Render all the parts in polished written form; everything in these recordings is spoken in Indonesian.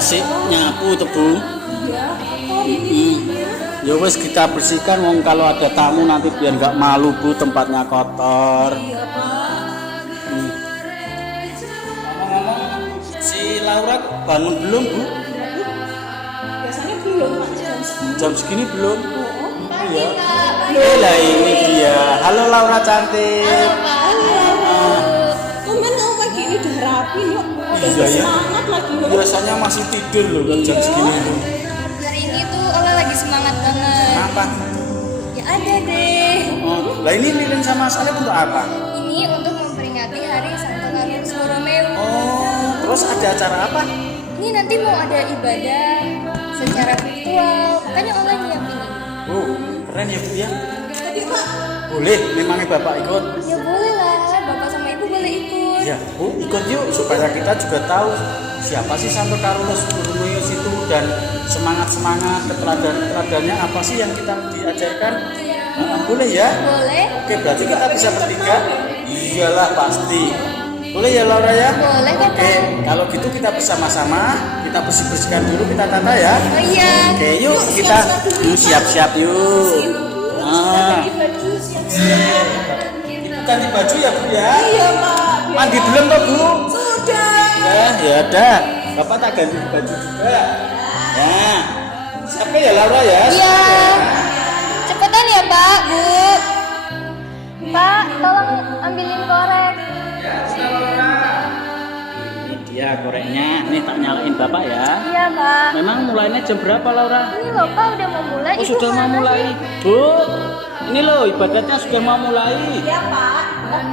asik nyapu tuh Bu. Ya wes kita bersihkan wong kalau ada tamu nanti biar nggak malu Bu tempatnya kotor. Ngomong-ngomong si Laura bangun belum Bu? Biasanya belum Pak, Jam segini belum? Iya. Lah ini dia. Halo Laura cantik. Tumben kamu pagi ini udah rapi yuk. Iya ya. Semangat lagi yuk. Biasanya masih tidur loh kan jam segini itu. Hari ini tuh Ola lagi semangat banget. Kenapa? Ya ada deh. Lah ini lilin sama Saleh untuk apa? Ini untuk memperingati Hari Santo Carolus Borromeo. Oh, terus ada acara apa? Ini nanti mau ada ibadah secara virtual. Makanya Ola nyiapin ini. Oh, keren ya Bu ya. Tadi Pak, Boleh, memangnya Bapak ikut? Ya boleh lah, Bapak sama Ibu boleh ikut. Ya, Bu, ikut yuk supaya kita juga tahu siapa sih Santo Carolus Borromeo itu dan semangat-semangat keteladanan-keteladaannya apa sih yang kita diajarkan. Boleh ya? Boleh? Oke, berarti kita bisa bertiga? Iyalah pasti. Boleh ya Laura ya? Boleh kok, Oke, kalau gitu kita bersama-sama, kita bersih-bersihkan dulu, kita tata ya. Oh iya. Oke, yuk kita siap-siap yuk. ganti baju siap-siap. Ibu ganti baju ya Bu ya? Iya Pak. Mandi belum kok Bu? Sudah. Ya udah. Bapak tak ganti baju juga. Ya. Siapa ya Laura ya? Iya. Cepetan ya Pak, Bu. Pak, tolong ambilin korek. Ini dia koreknya. Ini tak nyalain Bapak ya. Iya Pak. Memang mulainya jam berapa Laura? Ini loh Pak udah mau mulai. Oh Ibu sudah mau mana mulai. sih? Bu, ini loh ibadatnya sudah mau mulai. Iya Pak.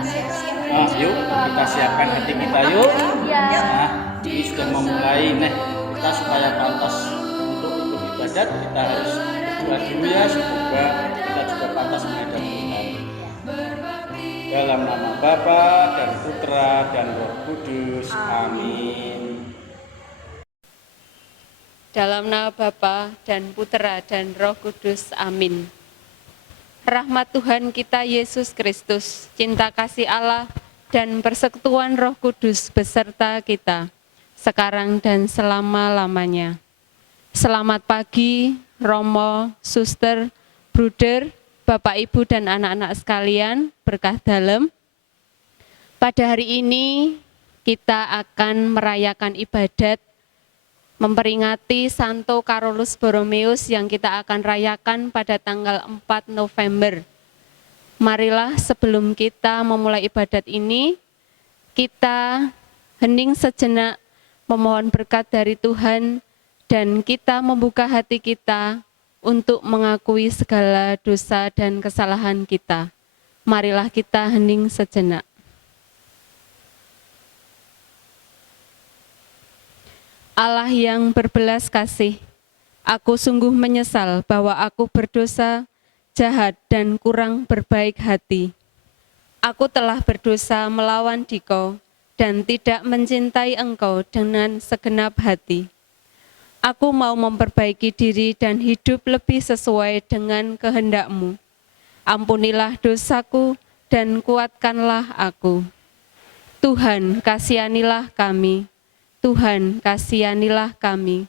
Siap-siap. Nah, yuk kita siapkan hati kita yuk. Iya. Nah, ini sudah mau mulai. Nah, kita supaya pantas untuk ikut ibadat kita harus berdoa dulu ya. Semoga kita juga pantas menghadap Tuhan. Dalam nama Bapa dan Putra dan Roh Kudus. Amin. Dalam nama Bapa dan Putra dan Roh Kudus. Amin. Rahmat Tuhan kita Yesus Kristus, cinta kasih Allah, dan persekutuan Roh Kudus beserta kita, sekarang dan selama-lamanya. Selamat pagi, Romo, Suster, Bruder, Bapak, Ibu, dan anak-anak sekalian, berkah dalam. Pada hari ini, kita akan merayakan ibadat memperingati Santo Carolus Borromeo yang kita akan rayakan pada tanggal 4 November. Marilah sebelum kita memulai ibadat ini, kita hening sejenak memohon berkat dari Tuhan dan kita membuka hati kita untuk mengakui segala dosa dan kesalahan kita. Marilah kita hening sejenak. Allah yang berbelas kasih, aku sungguh menyesal bahwa aku berdosa, jahat, dan kurang berbaik hati. Aku telah berdosa melawan Dikau dan tidak mencintai Engkau dengan segenap hati. Aku mau memperbaiki diri dan hidup lebih sesuai dengan kehendak-Mu. Ampunilah dosaku dan kuatkanlah aku. Tuhan, kasihanilah kami. Tuhan, kasihanilah kami.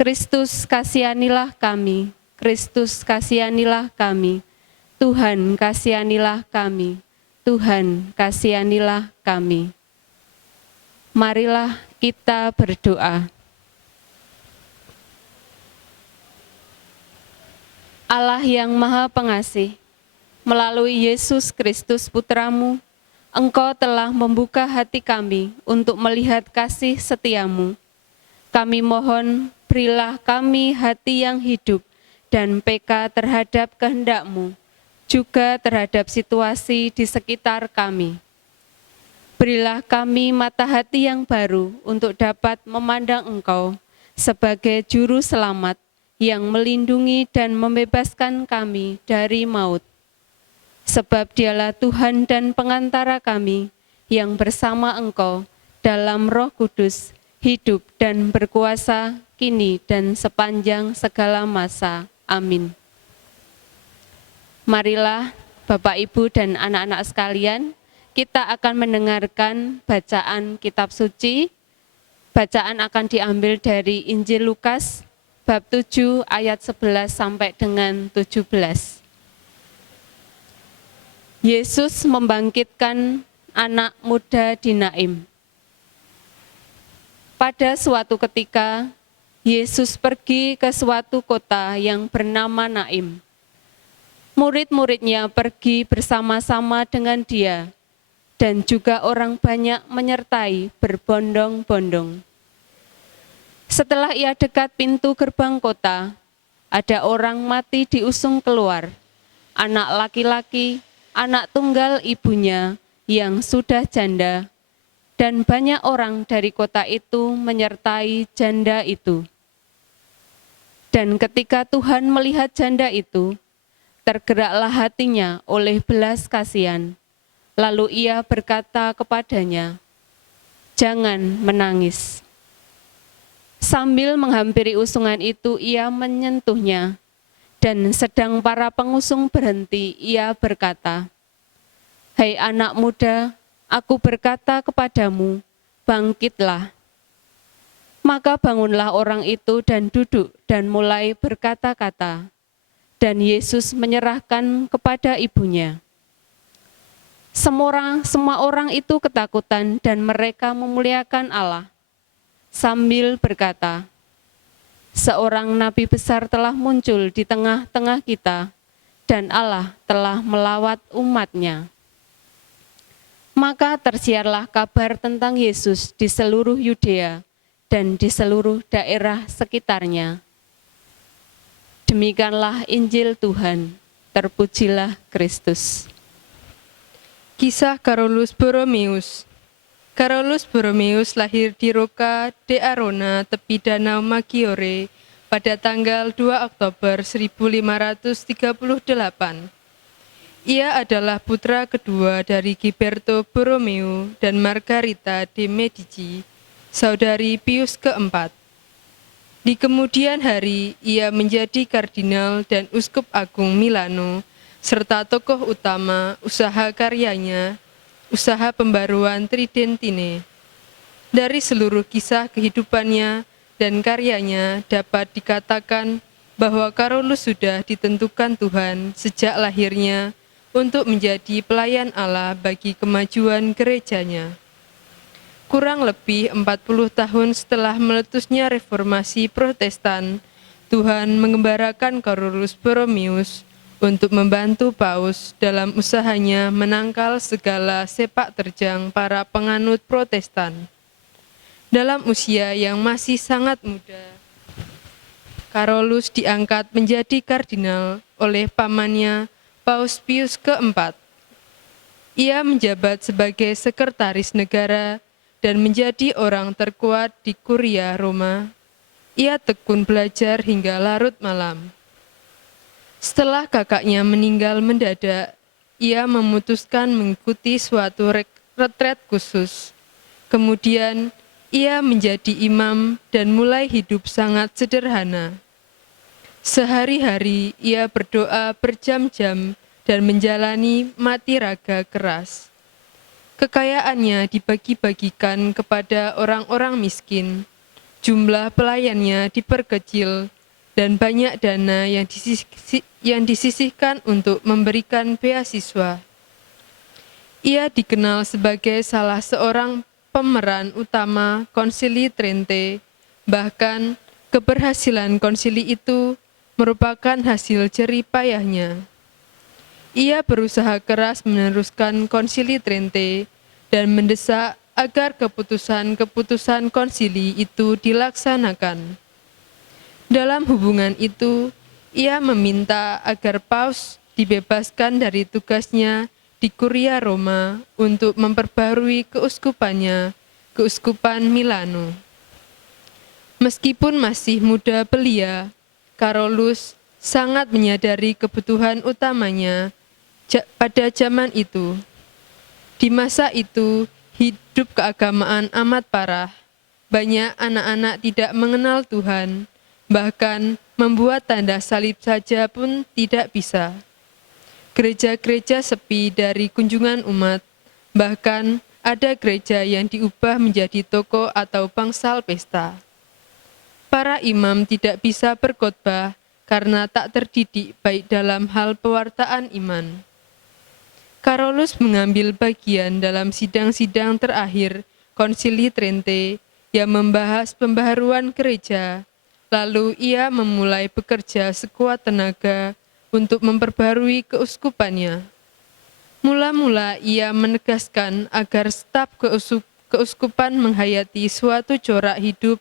Kristus, kasihanilah kami. Kristus, kasihanilah kami. Tuhan, kasihanilah kami. Tuhan, kasihanilah kami. Marilah kita berdoa. Allah yang Maha Pengasih, melalui Yesus Kristus Putra-Mu, Engkau telah membuka hati kami untuk melihat kasih setia-Mu. Kami mohon, berilah kami hati yang hidup dan peka terhadap kehendak-Mu, juga terhadap situasi di sekitar kami. Berilah kami mata hati yang baru untuk dapat memandang Engkau sebagai juru selamat yang melindungi dan membebaskan kami dari maut. Sebab Dialah Tuhan dan pengantara kami yang bersama Engkau dalam Roh Kudus hidup dan berkuasa kini dan sepanjang segala masa. Amin. Marilah Bapak, Ibu, dan anak-anak sekalian, kita akan mendengarkan bacaan kitab suci Bacaan akan diambil dari Injil Lukas bab 7 ayat 11 sampai dengan 17. Yesus membangkitkan anak muda di Naim. Pada suatu ketika, Yesus pergi ke suatu kota yang bernama Naim. Murid-muridnya pergi bersama-sama dengan dia, dan juga orang banyak menyertai berbondong-bondong. Setelah ia dekat pintu gerbang kota, ada orang mati diusung keluar, anak laki-laki, anak tunggal ibunya yang sudah janda, dan banyak orang dari kota itu menyertai janda itu. Dan ketika Tuhan melihat janda itu, tergeraklah hatinya oleh belas kasihan. Lalu ia berkata kepadanya, "Jangan menangis." Sambil menghampiri usungan itu, ia menyentuhnya, dan sedang para pengusung berhenti, ia berkata, "Hai anak muda, aku berkata kepadamu, bangkitlah." Maka bangunlah orang itu dan duduk dan mulai berkata-kata, dan Yesus menyerahkan kepada ibunya. Semua orang itu ketakutan dan mereka memuliakan Allah, sambil berkata, "Seorang nabi besar telah muncul di tengah-tengah kita, dan Allah telah melawat umat-Nya." Maka tersiarlah kabar tentang Yesus di seluruh Yudea dan di seluruh daerah sekitarnya. Demikianlah Injil Tuhan, terpujilah Kristus. Kisah Carolus Borromeus. Carolus Borromeus lahir di Rocca de Arona, tepi Danau Maggiore, pada tanggal 2 Oktober 1538. Ia adalah putra kedua dari Ghiberto Borromeo dan Margarita de Medici, saudari Pius keempat. Di kemudian hari, ia menjadi kardinal dan uskup agung Milano, serta tokoh utama usaha karyanya, usaha pembaruan Tridentine. Dari seluruh kisah kehidupannya dan karyanya dapat dikatakan bahwa Carolus sudah ditentukan Tuhan sejak lahirnya untuk menjadi pelayan Allah bagi kemajuan gerejanya. Kurang lebih 40 tahun setelah meletusnya reformasi Protestan, Tuhan mengembarakan Carolus Borromeus untuk membantu Paus dalam usahanya menangkal segala sepak terjang para penganut Protestan. Dalam usia yang masih sangat muda, Carolus diangkat menjadi kardinal oleh pamannya Paus Pius keempat. Ia menjabat sebagai sekretaris negara dan menjadi orang terkuat di Kuria Roma. Ia tekun belajar hingga larut malam. Setelah kakaknya meninggal mendadak, ia memutuskan mengikuti suatu retret khusus. Kemudian, ia menjadi imam dan mulai hidup sangat sederhana. Sehari-hari ia berdoa berjam-jam dan menjalani mati raga keras. Kekayaannya dibagi-bagikan kepada orang-orang miskin, jumlah pelayannya diperkecil, dan banyak dana yang disisihkan untuk memberikan beasiswa. Ia dikenal sebagai salah seorang pemeran utama Konsili Trente, bahkan keberhasilan konsili itu merupakan hasil jerih payahnya. Ia berusaha keras meneruskan Konsili Trente dan mendesak agar keputusan-keputusan konsili itu dilaksanakan. Dalam hubungan itu, ia meminta agar Paus dibebaskan dari tugasnya di Kuria Roma untuk memperbarui keuskupannya, Keuskupan Milano. Meskipun masih muda belia, Carolus sangat menyadari kebutuhan utamanya pada zaman itu. Di masa itu, hidup keagamaan amat parah. Banyak anak-anak tidak mengenal Tuhan, bahkan membuat tanda salib saja pun tidak bisa. Gereja-gereja sepi dari kunjungan umat, bahkan ada gereja yang diubah menjadi toko atau bangsal pesta. Para imam tidak bisa berkhotbah karena tak terdidik baik dalam hal pewartaan iman. Carolus mengambil bagian dalam sidang-sidang terakhir Konsili Trente yang membahas pembaharuan gereja. Lalu ia memulai bekerja sekuat tenaga untuk memperbarui keuskupannya. Mula-mula ia menegaskan agar staf keuskupan menghayati suatu corak hidup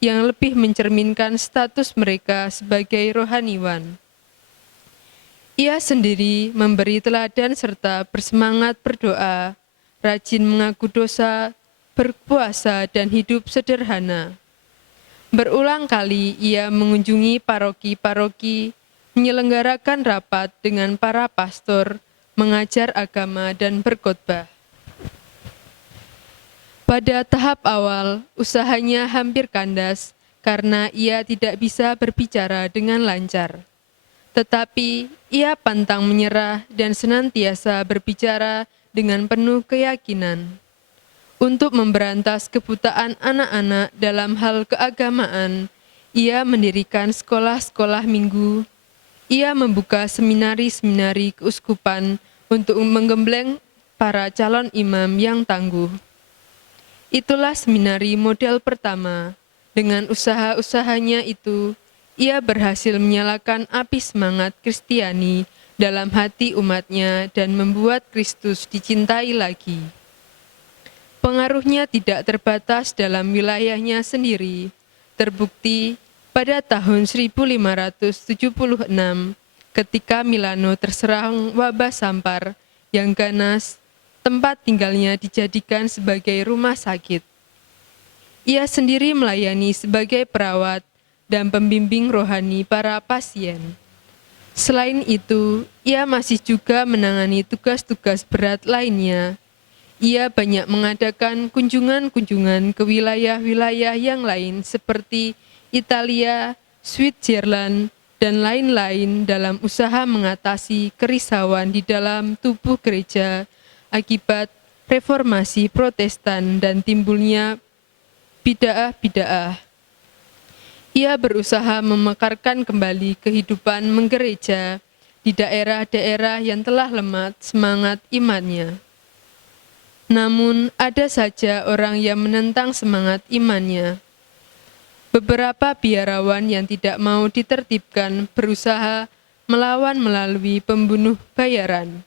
yang lebih mencerminkan status mereka sebagai rohaniwan. Ia sendiri memberi teladan serta bersemangat berdoa, rajin mengaku dosa, berpuasa, dan hidup sederhana. Berulang kali ia mengunjungi paroki-paroki, menyelenggarakan rapat dengan para pastor, mengajar agama, dan berkhotbah. Pada tahap awal, usahanya hampir kandas karena ia tidak bisa berbicara dengan lancar. Tetapi ia pantang menyerah dan senantiasa berbicara dengan penuh keyakinan. Untuk memberantas kebutaan anak-anak dalam hal keagamaan, ia mendirikan sekolah-sekolah minggu. Ia membuka seminari-seminari keuskupan untuk menggembleng para calon imam yang tangguh. Itulah seminari model pertama. Dengan usaha-usahanya itu, ia berhasil menyalakan api semangat Kristiani dalam hati umatnya dan membuat Kristus dicintai lagi. Pengaruhnya tidak terbatas dalam wilayahnya sendiri. Terbukti pada tahun 1576 ketika Milano terserang wabah sampar yang ganas, tempat tinggalnya dijadikan sebagai rumah sakit. Ia sendiri melayani sebagai perawat dan pembimbing rohani para pasien. Selain itu, ia masih juga menangani tugas-tugas berat lainnya. Ia banyak mengadakan kunjungan-kunjungan ke wilayah-wilayah yang lain seperti Italia, Switzerland, dan lain-lain dalam usaha mengatasi kerisauan di dalam tubuh gereja akibat reformasi Protestan dan timbulnya bid'ah-bid'ah. Ia berusaha memekarkan kembali kehidupan menggereja di daerah-daerah yang telah lemah semangat imannya. Namun, ada saja orang yang menentang semangat imannya. Beberapa biarawan yang tidak mau ditertibkan berusaha melawan melalui pembunuh bayaran.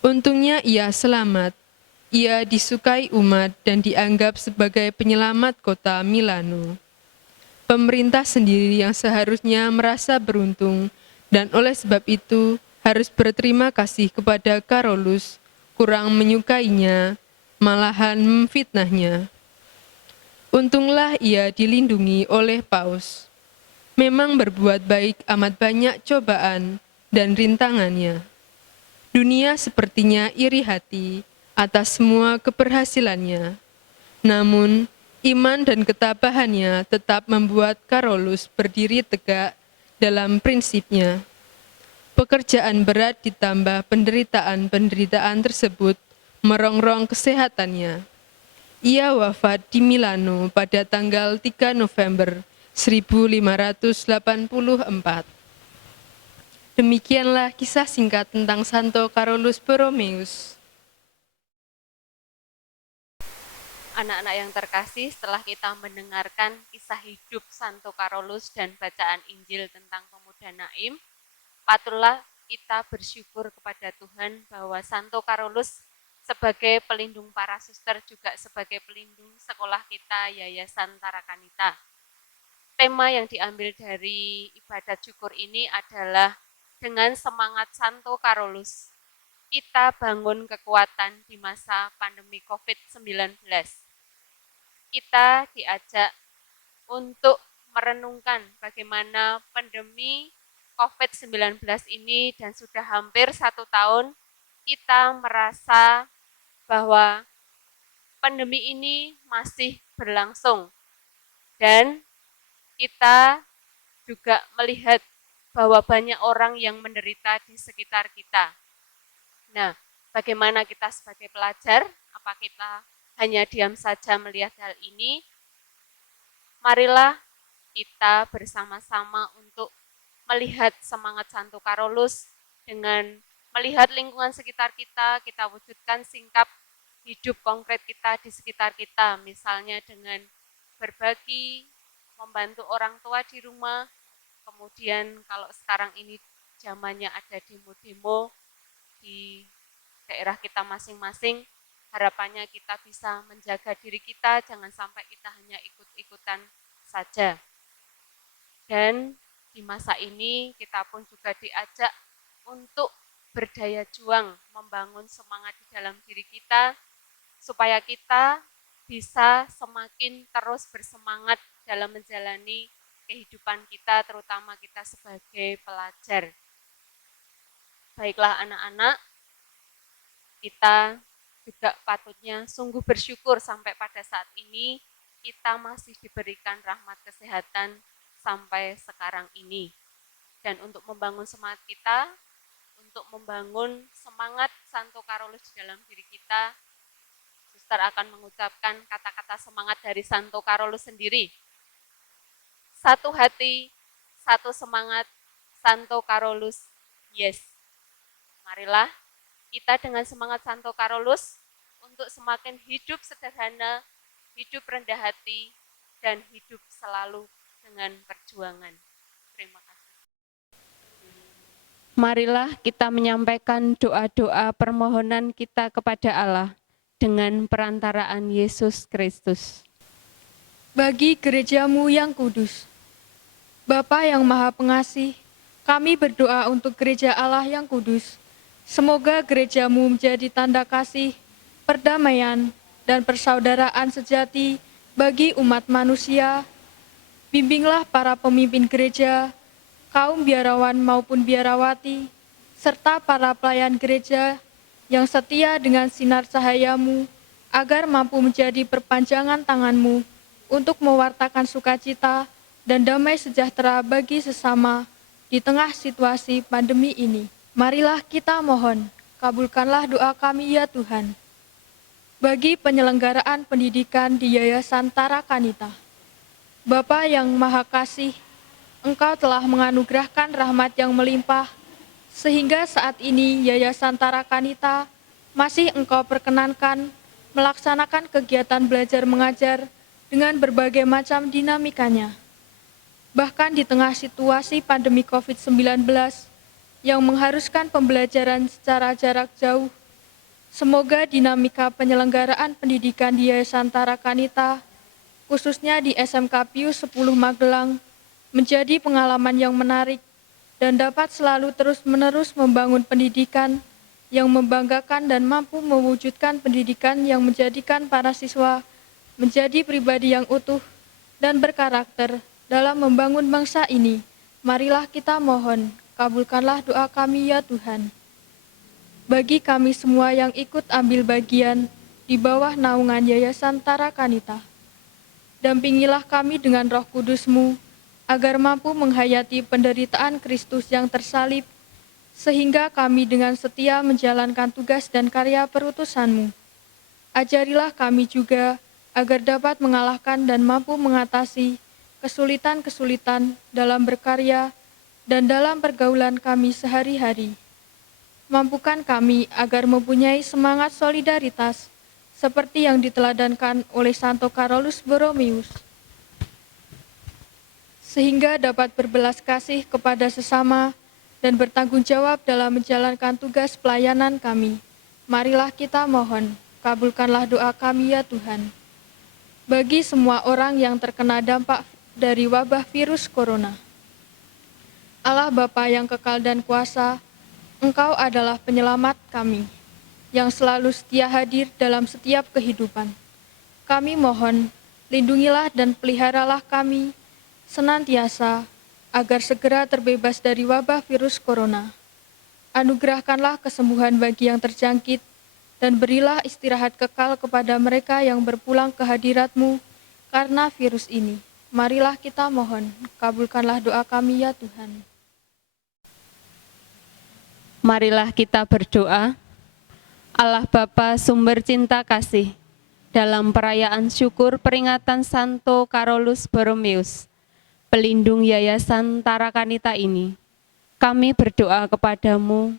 Untungnya ia selamat. Ia disukai umat dan dianggap sebagai penyelamat kota Milano. Pemerintah sendiri yang seharusnya merasa beruntung dan oleh sebab itu harus berterima kasih kepada Carolus, kurang menyukainya, malahan memfitnahnya. Untunglah ia dilindungi oleh Paus. Memang berbuat baik amat banyak cobaan dan rintangannya. Dunia sepertinya iri hati atas semua keberhasilannya. Namun, iman dan ketabahannya tetap membuat Carolus berdiri tegak dalam prinsipnya. Pekerjaan berat ditambah penderitaan-penderitaan tersebut merongrong kesehatannya. Ia wafat di Milano pada tanggal 3 November 1584. Demikianlah kisah singkat tentang Santo Carolus Borromeus. Anak-anak yang terkasih, setelah kita mendengarkan kisah hidup Santo Carolus dan bacaan Injil tentang pemuda Naim, patutlah kita bersyukur kepada Tuhan bahwa Santo Carolus sebagai pelindung para suster juga sebagai pelindung sekolah kita Yayasan Tarakanita. Tema yang diambil dari ibadat syukur ini adalah dengan semangat Santo Carolus, kita bangun kekuatan di masa pandemi COVID-19. Kita diajak untuk merenungkan bagaimana pandemi COVID-19 ini dan sudah hampir 1 tahun kita merasa bahwa pandemi ini masih berlangsung dan kita juga melihat bahwa banyak orang yang menderita di sekitar kita. Nah, Bagaimana kita sebagai pelajar? Apa kita hanya diam saja melihat hal ini? Marilah kita bersama-sama untuk melihat semangat Santo Carolus dengan melihat lingkungan sekitar kita, kita wujudkan sikap hidup konkret kita di sekitar kita, misalnya dengan berbagi, membantu orang tua di rumah, kemudian kalau sekarang ini zamannya ada demo-demo di daerah kita masing-masing, harapannya kita bisa menjaga diri kita, jangan sampai kita hanya ikut-ikutan saja. Dan di masa ini kita pun juga diajak untuk berdaya juang, membangun semangat di dalam diri kita, supaya kita bisa semakin terus bersemangat dalam menjalani kehidupan kita, terutama kita sebagai pelajar. Baiklah anak-anak, kita juga patutnya sungguh bersyukur sampai pada saat ini kita masih diberikan rahmat kesehatan sampai sekarang ini. Dan untuk membangun semangat kita, untuk membangun semangat Santo Carolus di dalam diri kita, Suster akan mengucapkan kata-kata semangat dari Santo Carolus sendiri. Satu hati, satu semangat, Santo Carolus, yes. Marilah kita dengan semangat Santo Carolus untuk semakin hidup sederhana, hidup rendah hati, dan hidup selalu dengan perjuangan. Terima kasih. Marilah kita menyampaikan doa-doa permohonan kita kepada Allah dengan perantaraan Yesus Kristus. Bagi gerejamu yang kudus, Bapa yang Maha Pengasih, kami berdoa untuk gereja Allah yang kudus. Semoga gerejamu menjadi tanda kasih, perdamaian, dan persaudaraan sejati bagi umat manusia. Bimbinglah para pemimpin gereja, kaum biarawan maupun biarawati, serta para pelayan gereja yang setia dengan sinar cahayamu, agar mampu menjadi perpanjangan tanganmu untuk mewartakan sukacita dan damai sejahtera bagi sesama di tengah situasi pandemi ini. Marilah kita mohon, kabulkanlah doa kami ya Tuhan. Bagi penyelenggaraan pendidikan di Yayasan Tarakanita, Bapa yang Maha Kasih, Engkau telah menganugerahkan rahmat yang melimpah, sehingga saat ini Yayasan Tarakanita masih Engkau perkenankan melaksanakan kegiatan belajar mengajar dengan berbagai macam dinamikanya. Bahkan di tengah situasi pandemi COVID-19 yang mengharuskan pembelajaran secara jarak jauh, semoga dinamika penyelenggaraan pendidikan di Yayasan Tarakanita, khususnya di SMK Pius 10 Magelang, menjadi pengalaman yang menarik dan dapat selalu terus-menerus membangun pendidikan yang membanggakan dan mampu mewujudkan pendidikan yang menjadikan para siswa menjadi pribadi yang utuh dan berkarakter dalam membangun bangsa ini. Marilah kita mohon, kabulkanlah doa kami ya Tuhan. Bagi kami semua yang ikut ambil bagian di bawah naungan Yayasan Tarakanita, dampingilah kami dengan Roh Kudus-Mu, agar mampu menghayati penderitaan Kristus yang tersalib, sehingga kami dengan setia menjalankan tugas dan karya perutusan-Mu. Ajarilah kami juga agar dapat mengalahkan dan mampu mengatasi kesulitan-kesulitan dalam berkarya dan dalam pergaulan kami sehari-hari. Mampukan kami agar mempunyai semangat solidaritas seperti yang diteladankan oleh Santo Carolus Borromeus, sehingga dapat berbelas kasih kepada sesama dan bertanggung jawab dalam menjalankan tugas pelayanan kami. Marilah kita mohon, kabulkanlah doa kami ya Tuhan. Bagi semua orang yang terkena dampak dari wabah virus corona, Allah Bapa yang kekal dan kuasa, Engkau adalah penyelamat kami, yang selalu setia hadir dalam setiap kehidupan. Kami mohon, lindungilah dan peliharalah kami senantiasa, agar segera terbebas dari wabah virus corona. Anugerahkanlah kesembuhan bagi yang terjangkit, dan berilah istirahat kekal kepada mereka yang berpulang ke hadirat-Mu karena virus ini. Marilah kita mohon, kabulkanlah doa kami ya Tuhan. Marilah kita berdoa. Allah Bapa sumber cinta kasih, dalam perayaan syukur peringatan Santo Carolus Borromeus, pelindung Yayasan Tarakanita ini, kami berdoa kepadamu,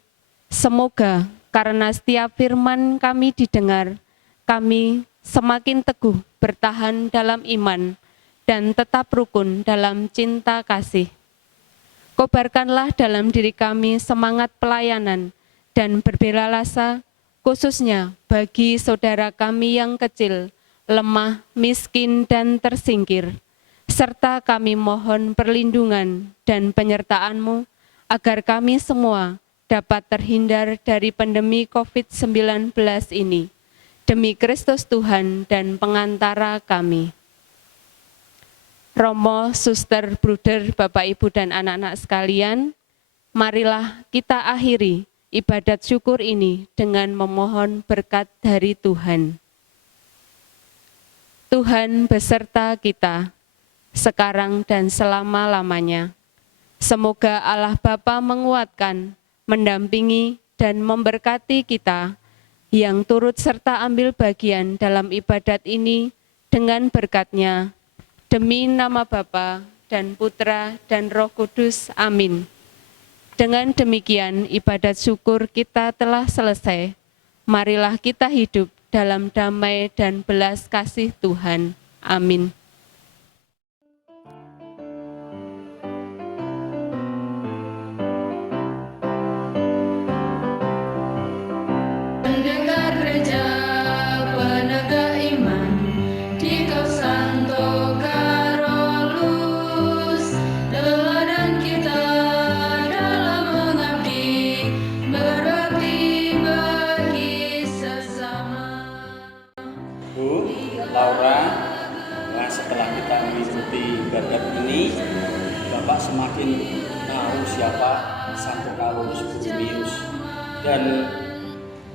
semoga karena setiap firman kami didengar, kami semakin teguh bertahan dalam iman dan tetap rukun dalam cinta kasih. Kobarkanlah dalam diri kami semangat pelayanan dan berbela-rasa, khususnya bagi saudara kami yang kecil, lemah, miskin, dan tersingkir. Serta kami mohon perlindungan dan penyertaan-Mu agar kami semua dapat terhindar dari pandemi COVID-19 ini. Demi Kristus Tuhan dan pengantara kami. Romo, suster, bruder, Bapak, Ibu, dan anak-anak sekalian, marilah kita akhiri ibadat syukur ini dengan memohon berkat dari Tuhan. Tuhan beserta kita, sekarang dan selama-lamanya. Semoga Allah Bapa menguatkan, mendampingi, dan memberkati kita yang turut serta ambil bagian dalam ibadat ini dengan berkat-Nya. Demi nama Bapa dan Putra dan Roh Kudus. Amin. Dengan demikian ibadat syukur kita telah selesai. Marilah kita hidup dalam damai dan belas kasih Tuhan. Amin. Pendengar gereja, penegak iman, di kau Santo Carolus, teladan kita dalam mengabdi, berbakti bagi sesama. Bu, Laura, nah setelah kita mengikuti ibadat ini, Bapak semakin tahu siapa Santo Carolus Borromeus dan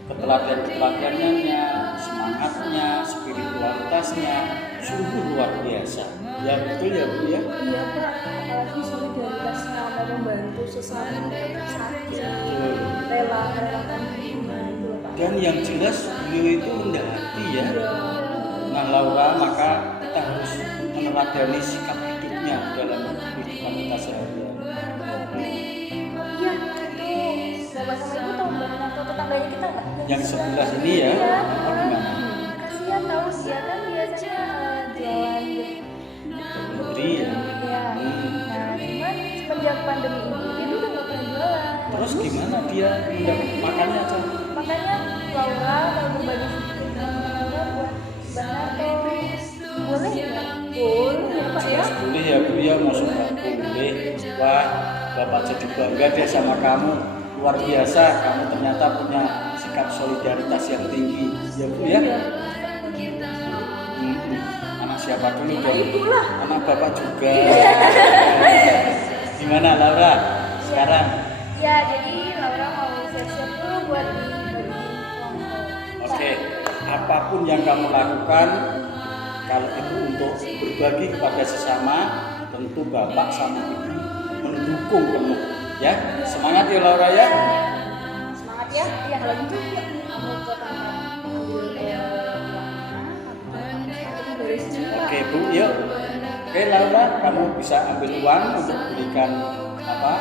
ketelatenan-ketelatenannya, semangatnya, spiritualitasnya sungguh luar biasa. Ya betul ya Bu ya. Iya Pak, apalagi solidaritasnya mau membantu sesama yang sakit, rela merelakan dirinya itu Pak. Dan yang jelas beliau itu rendah hati ya. Nah Laura, maka kita harus meneladani sikap hidupnya dalam kehidupan kita sehari-hari. Iya, itu Bapak sama Ibu tahu banget atau tetangganya kita nggak? Yang sebelah ini ya, apa gimana? Kasihan tahu dia kan biasanya jualan Beri ya. ya. Nah, cuman semenjak pandemi ini dia tuh udah nggak pernah jualan. Terus gimana dia udah makannya aja? Makanya Laura kalau berbagi sedikit sama Laura buat Banato, boleh nggak? Boleh ya Pak ya. Boleh ya Bu ya, mau boleh. Wah, Bapak jadi bangga deh sama kamu. Luar biasa, kamu ternyata punya sikap solidaritas yang tinggi. Ya Bu ya. Anak siapa dulu dong? Itulah. Anak Bapak juga. Gimana Laura? Sekarang? Ya, jadi Laura mau siap-siap dulu buat dibagi kelompok. Oke, apapun yang kamu lakukan, kalau itu untuk berbagi kepada sesama, tentu Bapak sama Ibu mendukung penuh. Ya, semangat ya Laura ya. Semangat ya. Iya, kalau gitu kamu ke tangga ambil Oke Bu, yuk. Oke Laura, kamu bisa ambil uang untuk belikan apa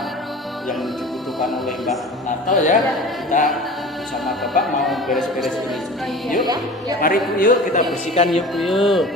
yang dibutuhkan oleh Mbak Nato ya. Kita sama Bapak mau beres-beres ini. Yuk, mari Bu, yuk kita bersihkan yuk Bu, yuk.